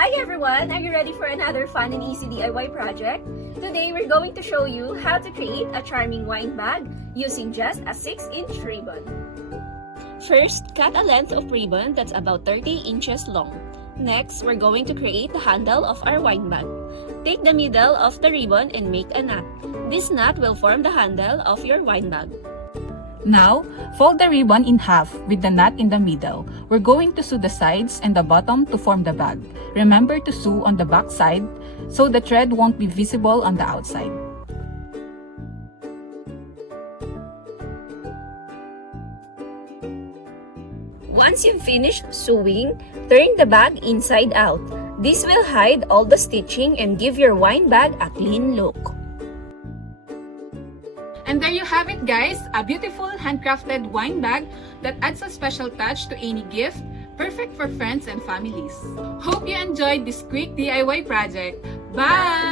Hi everyone! Are you ready for another fun and easy DIY project? Today we're going to show you how to create a charming wine bag using just a 6-inch ribbon. First, cut a length of ribbon that's about 30 inches long. Next, we're going to create the handle of our wine bag. Take the middle of the ribbon and make a knot. This knot will form the handle of your wine bag. Now, fold the ribbon in half with the knot in the middle. We're going to sew the sides and the bottom to form the bag. Remember to sew on the back side so the thread won't be visible on the outside. Once you've finished sewing, turn the bag inside out. This will hide all the stitching and give your wine bag a clean look. And there you have it, guys, a beautiful handcrafted wine bag that adds a special touch to any gift, perfect for friends and families. Hope you enjoyed this quick DIY project. Bye!